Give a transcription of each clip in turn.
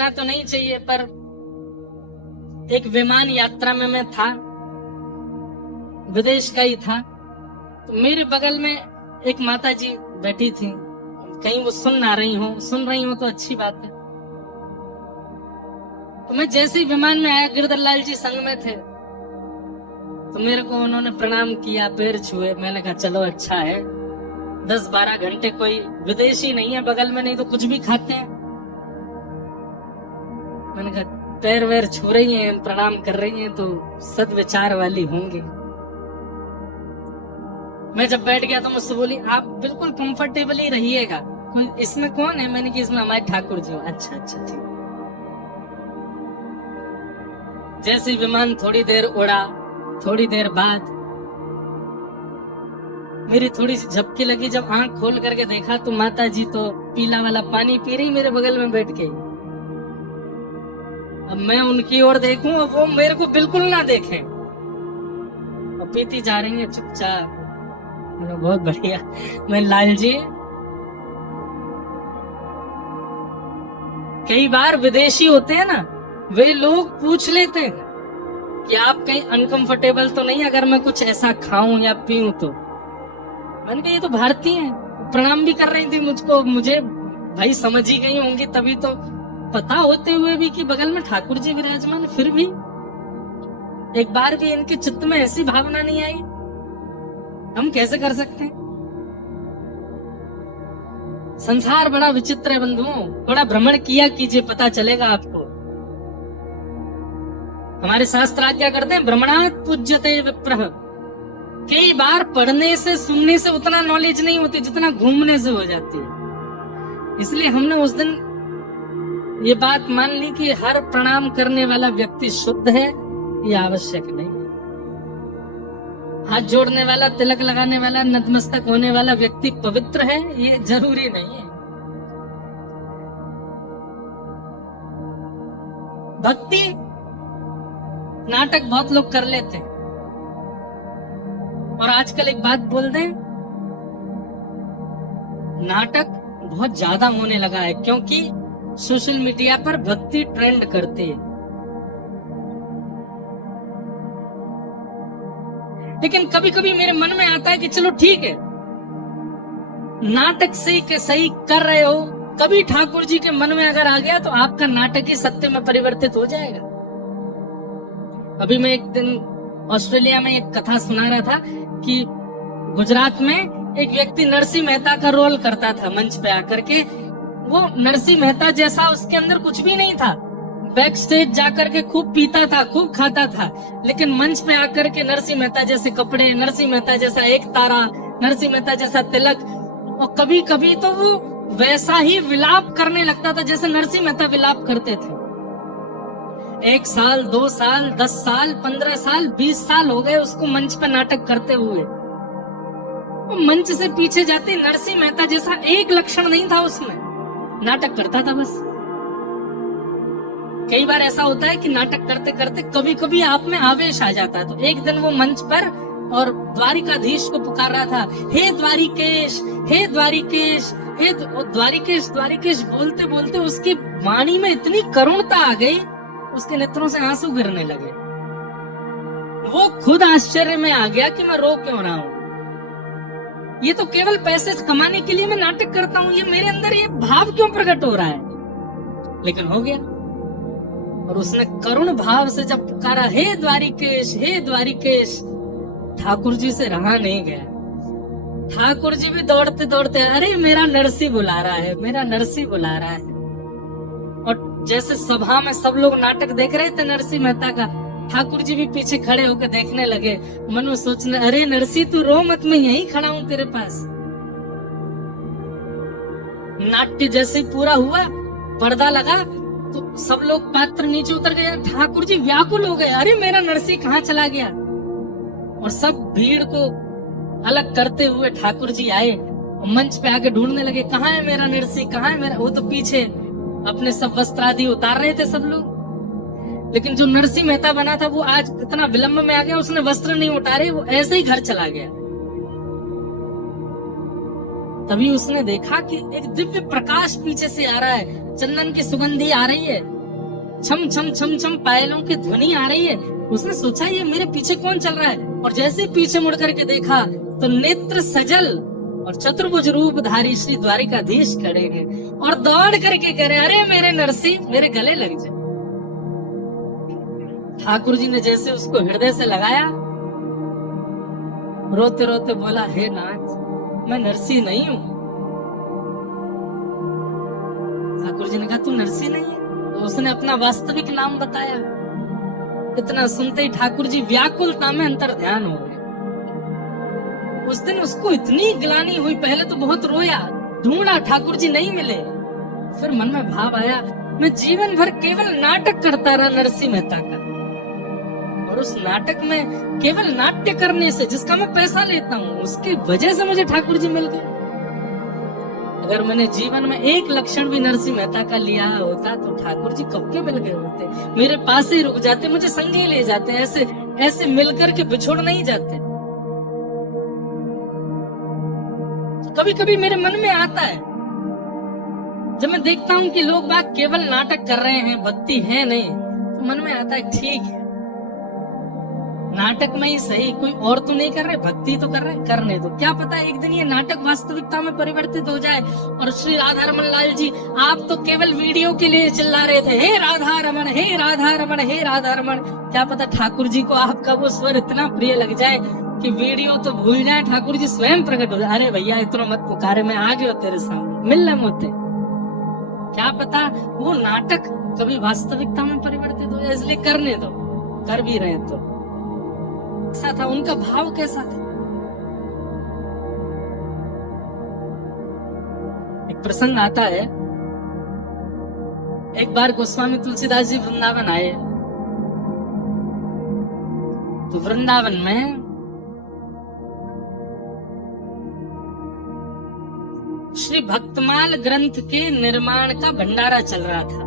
कहना तो नहीं चाहिए, पर एक विमान यात्रा में मैं था, विदेश का ही था। तो मेरे बगल में एक माता जी बैठी थी, कहीं वो सुन रही हो तो अच्छी बात है। तो मैं जैसे ही विमान में आया, गिरधरलाल जी संग में थे, तो मेरे को उन्होंने प्रणाम किया, पैर छुए। मैंने कहा चलो अच्छा है, 10-12 घंटे कोई विदेशी नहीं है बगल में, नहीं तो कुछ भी खाते हैं। मैंने कहा पैर वैर छू रही हैं, प्रणाम कर रही हैं, तो सद्विचार वाली होंगी। मैं जब बैठ गया तो मुझसे बोली आप बिल्कुल कंफर्टेबल ही रहिएगा, कोई इसमें कौन है? मैंने कहा इसमें हमारे ठाकुर जी। अच्छा अच्छा ठीक। जैसे विमान थोड़ी देर उड़ा, थोड़ी देर बाद मेरी थोड़ी सी झपकी लगी। जब आंख खोल करके देखा तो माता जी तो पीला वाला पानी पी रही मेरे बगल में बैठ के। अब मैं उनकी ओर देखूं और वो मेरे को बिल्कुल ना देखें, और पीती जा रही है चुपचाप। बहुत बढ़िया। मैं लाल जी, कई बार विदेशी होते हैं ना, वे लोग पूछ लेते हैं कि आप कहीं अनकंफर्टेबल तो नहीं अगर मैं कुछ ऐसा खाऊं या पीऊं तो। मैंने कहा ये तो भारतीय है। प्रणाम भी कर रही थी मुझको, मुझे भाई समझ ही गई होंगी, तभी तो पता होते हुए भी कि बगल में ठाकुर जी विराजमान, फिर भी एक बार भी इनके चित्त में ऐसी भावना नहीं आई। हम कैसे कर सकते हैं? संसार बड़ा विचित्र है बंधुओं, थोड़ा भ्रमण किया कीजिए, पता चलेगा आपको। हमारे शास्त्र आज्ञा करते हैं भ्रमणात् पूज्यते विप्रः। कई बार पढ़ने से सुनने से उतना नॉलेज नहीं होती जितना घूमने से हो जाती है। इसलिए हमने उस दिन ये बात मान ली कि हर प्रणाम करने वाला व्यक्ति शुद्ध है, ये आवश्यक नहीं है। हाथ जोड़ने वाला, तिलक लगाने वाला, नतमस्तक होने वाला व्यक्ति पवित्र है, ये जरूरी नहीं है। भक्ति नाटक बहुत लोग कर लेते हैं। और आजकल एक बात बोल दें, नाटक बहुत ज्यादा होने लगा है, क्योंकि सोशल मीडिया पर भक्ति ट्रेंड करती है। लेकिन कभी कभी मेरे मन में आता है कि चलो ठीक है, नाटक सही कर रहे हो, कभी ठाकुर जी के मन में अगर आ गया तो आपका नाटक ही सत्य में परिवर्तित हो जाएगा। अभी मैं एक दिन ऑस्ट्रेलिया में एक कथा सुना रहा था कि गुजरात में एक व्यक्ति नरसिंह मेहता का रोल करता था मंच पे आकर के। वो नरसिंह मेहता जैसा उसके अंदर कुछ भी नहीं था, बैक स्टेज जाकर के खूब पीता था, खूब खाता था, लेकिन मंच पे आकर के नरसिंह मेहता जैसे कपड़े, नरसिंह मेहता जैसा एक तारा, नरसिंह मेहता जैसा तिलक, और कभी कभी तो वो वैसा ही विलाप करने लगता था जैसे नरसिंह मेहता विलाप करते थे। 1 साल, 2 साल, 10 साल, 15 साल, 20 साल हो गए उसको मंच पे नाटक करते हुए। वो मंच से पीछे जाते नरसिंह मेहता जैसा एक लक्षण नहीं था उसमें, नाटक करता था बस। कई बार ऐसा होता है कि नाटक करते करते कभी कभी आप में आवेश आ जाता है। तो एक दिन वो मंच पर और द्वारिकाधीश को पुकार रहा था, हे द्वारिकेश, हे द्वारिकेश, हे द्वारिकेश, द्वारिकेश बोलते बोलते उसकी वाणी में इतनी करुणता आ गई, उसके नेत्रों से आंसू गिरने लगे। वो खुद आश्चर्य में आ गया कि मैं रो क्यों रहा हूं, ये तो केवल पैसे कमाने के लिए मैं नाटक करता हूं, ये मेरे अंदर ये भाव क्यों प्रकट हो रहा है। लेकिन हो गया, और उसने करुण भाव से जब पुकारा, हे द्वारिकेश, हे द्वारिकेश, ठाकुर जी से रहा नहीं गया। ठाकुर जी भी दौड़ते दौड़ते, अरे मेरा नरसिंह बुला रहा है, मेरा नरसिंह बुला रहा है। और जैसे सभा में सब लोग नाटक देख रहे थे नरसिंह मेहता का, ठाकुर जी भी पीछे खड़े होकर देखने लगे। मन में सोचने, अरे नरसिंह तू रो मत, मैं यहीं खड़ा हूं तेरे पास। नाट्य जैसे पूरा हुआ, पर्दा लगा, तो सब लोग पात्र नीचे उतर गए। ठाकुर जी व्याकुल हो गए, अरे मेरा नरसिंह कहाँ चला गया। और सब भीड़ को अलग करते हुए ठाकुर जी आए, मंच पे आके ढूंढने लगे, कहाँ है मेरा नरसिंह, कहाँ है मेरा। वो तो पीछे अपने सब वस्त्र आदि उतार रहे थे सब लोग, लेकिन जो नरसिंह मेहता बना था वो आज इतना विलंब में आ गया, उसने वस्त्र नहीं उतारे, वो ऐसे ही घर चला गया। तभी उसने देखा कि एक दिव्य प्रकाश पीछे से आ रहा है, चंदन की सुगंधी आ रही है। छम छम छम छम पायलों की ध्वनि आ रही है। उसने सोचा ये मेरे पीछे कौन चल रहा है, और जैसे ही पीछे मुड़ करके देखा तो नेत्र सजल और चतुर्भुज रूपधारी श्री द्वारिकाधीश खड़े हैं और दौड़ करके कह रहे, अरे मेरे नरसी मेरे गले लग जाए। ठाकुर जी ने जैसे उसको हृदय से लगाया, रोते रोते बोला, हे नाथ मैं नरसी नहीं हूं। ठाकुर जी ने कहा तू नरसी नहीं है? तो उसने अपना वास्तविक नाम बताया। इतना सुनते ही ठाकुर जी व्याकुलता में अंतर ध्यान हो गए। उस दिन उसको इतनी ग्लानि हुई, पहले तो बहुत रोया, ढूंढा, ठाकुर जी नहीं मिले। फिर मन में भाव आया, मैं जीवन भर केवल नाटक करता रहा नरसिंह मेहता का, और उस नाटक में केवल नाट्य करने से जिसका मैं पैसा लेता हूँ, उसकी वजह से मुझे ठाकुर जी मिल गए। अगर मैंने जीवन में एक लक्षण भी नरसिंह मेहता का लिया होता तो ठाकुर जी कब के मिल गए होते, मेरे पास ही रुक जाते, मुझे संगे ले जाते, ऐसे ऐसे मिलकर के बिछोड़ नहीं जाते। कभी कभी मेरे मन में आता है, जब मैं देखता हूं कि लोग बात केवल नाटक कर रहे हैं, भक्ति है नहीं, तो मन में आता है ठीक है, नाटक में ही सही, कोई और तो नहीं कर रहे, भक्ति तो कर रहे, करने दो। क्या पता एक दिन ये नाटक वास्तविकता में परिवर्तित हो जाए। और श्री राधा रमन लाल जी, आप तो केवल वीडियो के लिए चिल्ला रहे थे, हे राधा रमन, हे राधा रमन, हे राधा रमन। क्या पता ठाकुर जी को आपका वो स्वर इतना प्रिय लग जाए कि वीडियो तो भूल जाए, ठाकुर जी स्वयं प्रकट हो जाए, अरे भैया इतना मत पुकारे, मैं आ गया तेरे सामने, मिल ले मुझे। क्या पता वो नाटक कभी वास्तविकता में परिवर्तित हो जाए, इसलिए करने दो, कर भी रहे तो। कैसा था उनका भाव, कैसा था? एक प्रसंग आता है, एक बार गोस्वामी तुलसीदास जी वृंदावन आए, तो वृंदावन में श्री भक्तमाल ग्रंथ के निर्माण का भंडारा चल रहा था।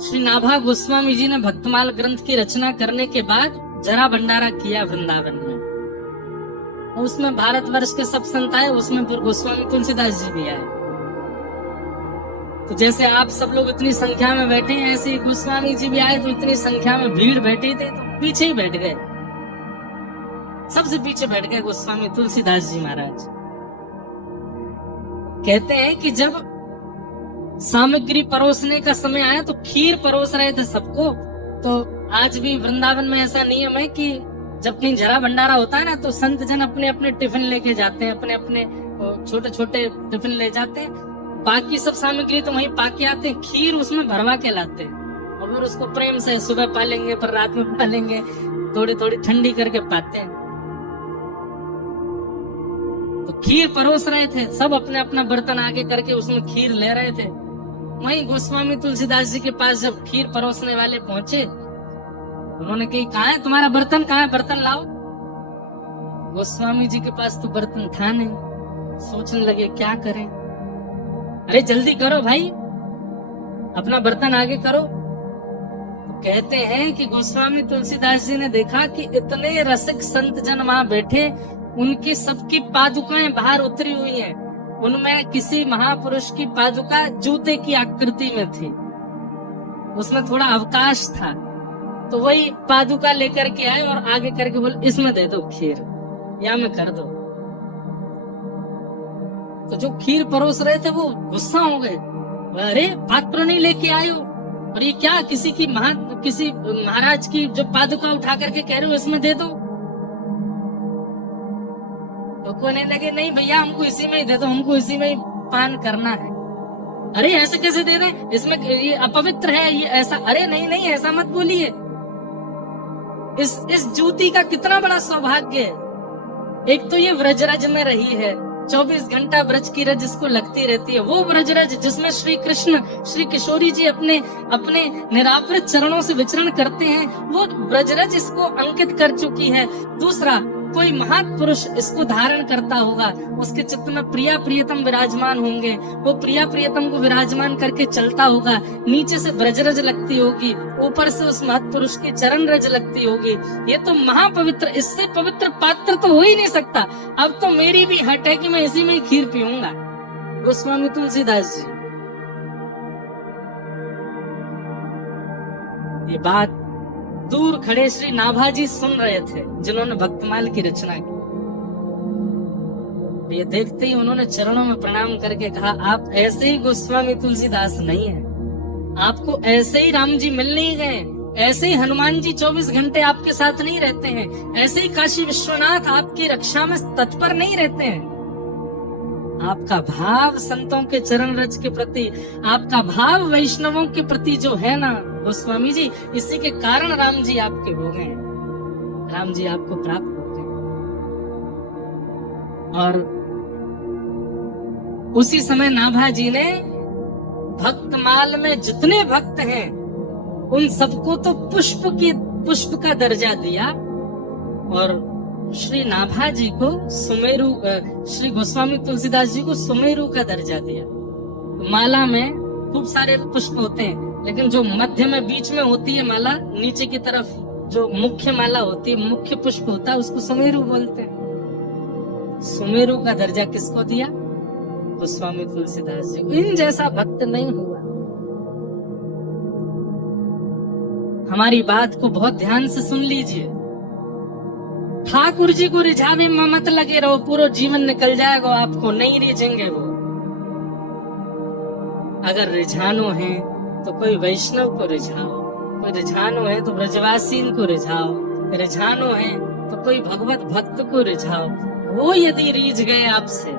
श्री नाभा गोस्वामी जी ने भक्तमाल ग्रंथ की रचना करने के बाद जरा भंडारा किया वृंदावन में। उसमें भारतवर्ष के सब संत आए, उसमें फिर गोस्वामी तुलसीदास जी भी आए। तो जैसे आप सब लोग इतनी संख्या में बैठे हैं, ऐसे ही गोस्वामी जी भी आए, तो इतनी संख्या में भीड़ बैठे थे, तो पीछे ही बैठ गए, सबसे पीछे बैठ गए गोस्वामी तुलसीदास जी महाराज। कहते हैं कि जब सामग्री परोसने का समय आया तो खीर परोस रहे थे सबको। तो आज भी वृंदावन में ऐसा नियम है कि जब कहीं जरा भंडारा होता है ना, तो संत जन अपने अपने टिफिन लेके जाते हैं, अपने अपने छोटे छोटे टिफिन ले जाते हैं, बाकी सब सामग्री तो वहीं पाके आते हैं, खीर उसमें भरवा के लाते हैं, और फिर उसको प्रेम से सुबह पालेंगे, पर रात में पालेंगे, थोड़ी थोड़ी ठंडी करके पाते हैं। तो खीर परोस रहे थे, सब अपने अपना बर्तन आगे करके उसमें खीर ले रहे थे। वहीं गोस्वामी तुलसीदास जी के पास जब खीर परोसने वाले पहुंचे, उन्होंने कही, कहाँ है तुम्हारा बर्तन, कहाँ है, बर्तन लाओ। गोस्वामी जी के पास तो बर्तन था नहीं। सोचने लगे क्या करें, अरे जल्दी करो भाई, अपना बर्तन आगे करो। तो कहते हैं कि गोस्वामी तुलसीदास जी ने देखा कि इतने रसिक संत जन वहां बैठे, उनकी सबकी पादुकाएं बाहर उतरी हुई हैं, उनमें किसी महापुरुष की पादुका जूते की आकृति में थी, उसमें थोड़ा अवकाश था, तो वही पादुका लेकर के आए और आगे करके बोले, इसमें दे दो खीर, या में कर दो। तो जो खीर परोस रहे थे वो गुस्सा हो गए, अरे पात्र नहीं लेके आए हो, और ये क्या, किसी महाराज की जो पादुका उठा करके कह रहे हो इसमें दे दो। तो कहने लगे, नहीं भैया हमको इसी में ही दे दो, हमको इसी में ही पान करना है। अरे ऐसे कैसे दे दें, इसमें ये अपवित्र है, ये ऐसा, अरे नहीं नहीं ऐसा मत बोलिए, इस जूती का कितना बड़ा सौभाग्य है। एक तो ये व्रजरज में रही है, 24 घंटा ब्रज की रज इसको लगती रहती है, वो ब्रजरज जिसमें श्री कृष्ण श्री किशोरी जी अपने अपने निरावृत चरणों से विचरण करते हैं, वो ब्रजरज इसको अंकित कर चुकी है। दूसरा, कोई महापुरुष इसको धारण करता होगा, उसके चित्त में प्रिया प्रियतम विराजमान होंगे, वो प्रिया प्रियतम को विराजमान करके चलता होगा, नीचे से ब्रजरज लगती होगी, ऊपर से उस महापुरुष की चरण रज लगती होगी। ये तो महापवित्र, इससे पवित्र पात्र तो हो ही नहीं सकता। अब तो मेरी भी हट है कि मैं इसी में ही खीर पीऊंगा। गोस्वामी तुलसीदास जी ये बात दूर खड़े श्री नाभाजी सुन रहे थे, जिन्होंने भक्तमाल की रचना की। ये देखते ही उन्होंने चरणों में प्रणाम करके कहा, आप ऐसे ही गोस्वामी तुलसीदास नहीं है, आपको ऐसे ही राम जी मिल नहीं गए, ऐसे ही हनुमान जी 24 घंटे आपके साथ नहीं रहते हैं, ऐसे ही काशी विश्वनाथ आपकी रक्षा में तत्पर नहीं रहते हैं। आपका भाव संतों के चरण रज के प्रति, आपका भाव वैष्णवों के प्रति जो है ना गोस्वामी जी, इसी के कारण राम जी आपके हो गए, राम जी आपको प्राप्त हो गए। और उसी समय नाभाजी ने भक्तमाल में जितने भक्त हैं उन सबको तो पुष्प का दर्जा दिया, और श्री नाभाजी को सुमेरु, श्री गोस्वामी तुलसीदास जी को सुमेरु का दर्जा दिया। माला में खूब सारे पुष्प होते हैं, लेकिन जो मध्य में बीच में होती है माला, नीचे की तरफ जो मुख्य माला होती है, मुख्य पुष्प होता है, उसको सुमेरु बोलते हैं। सुमेरु का दर्जा किसको दिया? गोस्वामी तुलसीदास जी को। इन जैसा भक्त नहीं हुआ। हमारी बात को बहुत ध्यान से सुन लीजिए। ठाकुर जी को रिझावे में मत लगे रहो, पूरा जीवन निकल जाएगा, आपको नहीं रिझेंगे वो। अगर रिझानो है तो कोई वैष्णव को रिझाओ, कोई रिझानो है तो ब्रजवासीन को रिझाओ, रिझानो है तो कोई भगवत भक्त को रिझाओ। वो यदि रीझ गए आपसे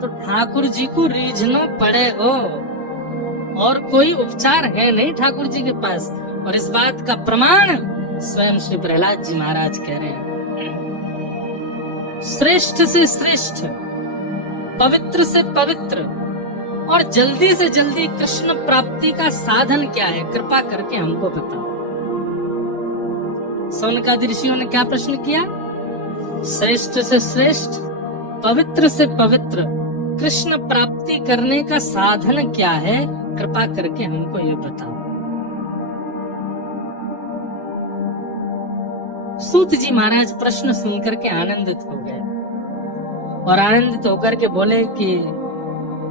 तो ठाकुर जी को रीझनो पड़े हो, और कोई उपचार है नहीं ठाकुर जी के पास। और इस बात का प्रमाण स्वयं श्री प्रहलाद जी महाराज कह रहे हैं। श्रेष्ठ से श्रेष्ठ, पवित्र से पवित्र और जल्दी से जल्दी कृष्ण प्राप्ति का साधन क्या है, कृपा करके हमको बताओ। सौनकादि ऋषियों ने क्या प्रश्न किया? श्रेष्ठ से श्रेष्ठ, पवित्र से पवित्र कृष्ण प्राप्ति करने का साधन क्या है, कृपा करके हमको ये बताओ। सूत जी महाराज प्रश्न सुनकर के आनंदित हो गए, और आनंदित होकर के बोले कि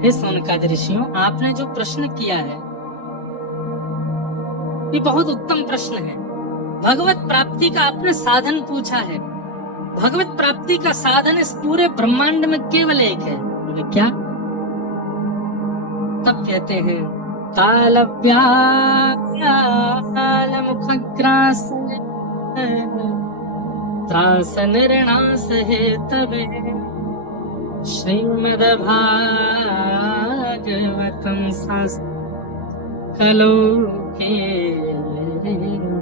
हे सौनकादि ऋषियों, आपने जो प्रश्न किया है ये बहुत उत्तम प्रश्न है। भगवत प्राप्ति का आपने साधन पूछा है। भगवत प्राप्ति का साधन इस पूरे ब्रह्मांड में केवल एक है। बोले क्या? तब कहते हैं काल मुखग्रास त्रास निर्णास है तबे श्रीमद् भागवतम शास्त्र कलो के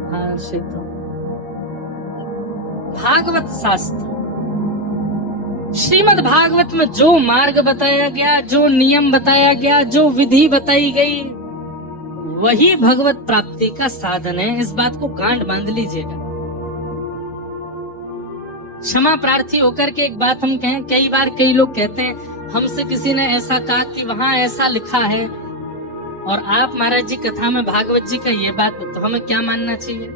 भाषित। भागवत शास्त्र, श्रीमद् भागवत में जो मार्ग बताया गया, जो नियम बताया गया, जो विधि बताई गई, वही भगवत प्राप्ति का साधन है। इस बात को गांठ बांध लीजिएगा। क्षमा प्रार्थी होकर के एक बात हम कहें, कई बार कई लोग कहते हैं हमसे किसी ने ऐसा कहा कि वहां ऐसा लिखा है, और आप महाराज जी कथा में भागवत जी का ये बात, तो हमें क्या मानना चाहिए?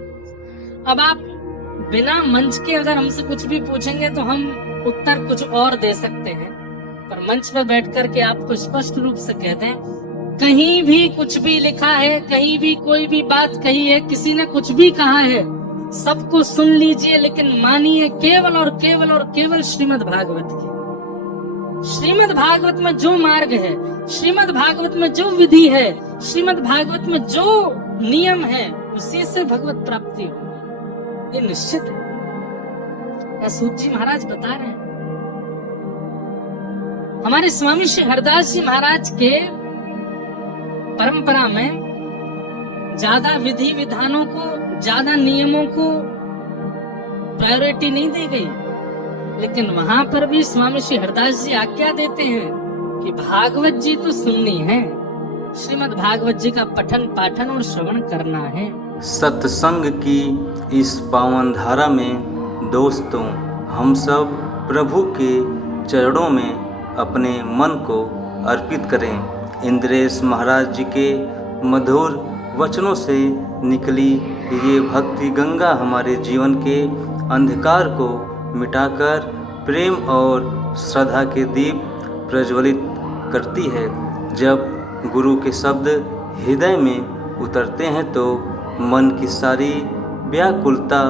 अब आप बिना मंच के अगर हमसे कुछ भी पूछेंगे तो हम उत्तर कुछ और दे सकते हैं, पर मंच पर बैठ करके आपको स्पष्ट रूप से कह दें, कहीं भी कुछ भी लिखा है, कहीं भी कोई भी बात कही है, किसी ने कुछ भी कहा है, सबको सुन लीजिए, लेकिन मानिए केवल और केवल और केवल श्रीमद् भागवत की। श्रीमद् भागवत में जो मार्ग है, श्रीमद् भागवत में जो विधि है, श्रीमद् भागवत में जो नियम है, उसी से भगवत प्राप्ति होगी, ये निश्चित है। सूत जी महाराज बता रहे हैं। हमारे स्वामी श्री हरदास जी महाराज के परंपरा में ज्यादा विधि विधानों को, ज्यादा नियमों को प्रायोरिटी नहीं दी गई, लेकिन वहां पर भी स्वामी श्री हरदास जी आज्ञा देते हैं कि भागवत जी तो सुननी है, श्रीमद् भागवत जी का पठन पाठन और श्रवण करना है। सत्संग की इस पावन धारा में दोस्तों, हम सब प्रभु के चरणों में अपने मन को अर्पित करें। इंद्रेश महाराज जी के मधुर वचनों से निकली ये भक्ति गंगा हमारे जीवन के अंधकार को मिटाकर प्रेम और श्रद्धा के दीप प्रज्वलित करती है। जब गुरु के शब्द हृदय में उतरते हैं तो मन की सारी व्याकुलता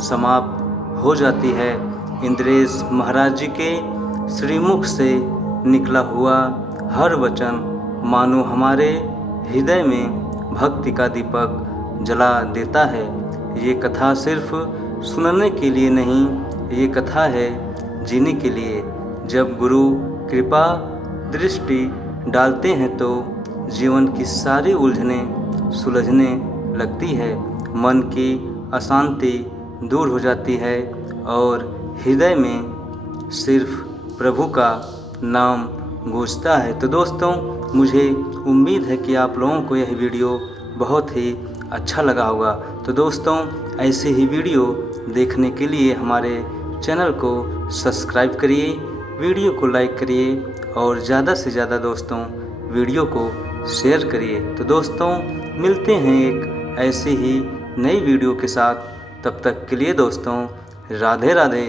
समाप्त हो जाती है। इंद्रेश महाराज जी के श्रीमुख से निकला हुआ हर वचन मानो हमारे हृदय में भक्ति का दीपक जला देता है। ये कथा सिर्फ सुनने के लिए नहीं, ये कथा है जीने के लिए। जब गुरु कृपा दृष्टि डालते हैं तो जीवन की सारी उलझने सुलझने लगती है, मन की अशांति दूर हो जाती है और हृदय में सिर्फ प्रभु का नाम गूंजता है। तो दोस्तों, मुझे उम्मीद है कि आप लोगों को यह वीडियो बहुत ही अच्छा लगा होगा। तो दोस्तों, ऐसे ही वीडियो देखने के लिए हमारे चैनल को सब्सक्राइब करिए, वीडियो को लाइक करिए और ज़्यादा से ज़्यादा दोस्तों वीडियो को शेयर करिए। तो दोस्तों, मिलते हैं एक ऐसे ही नई वीडियो के साथ। तब तक के लिए दोस्तों, राधे राधे।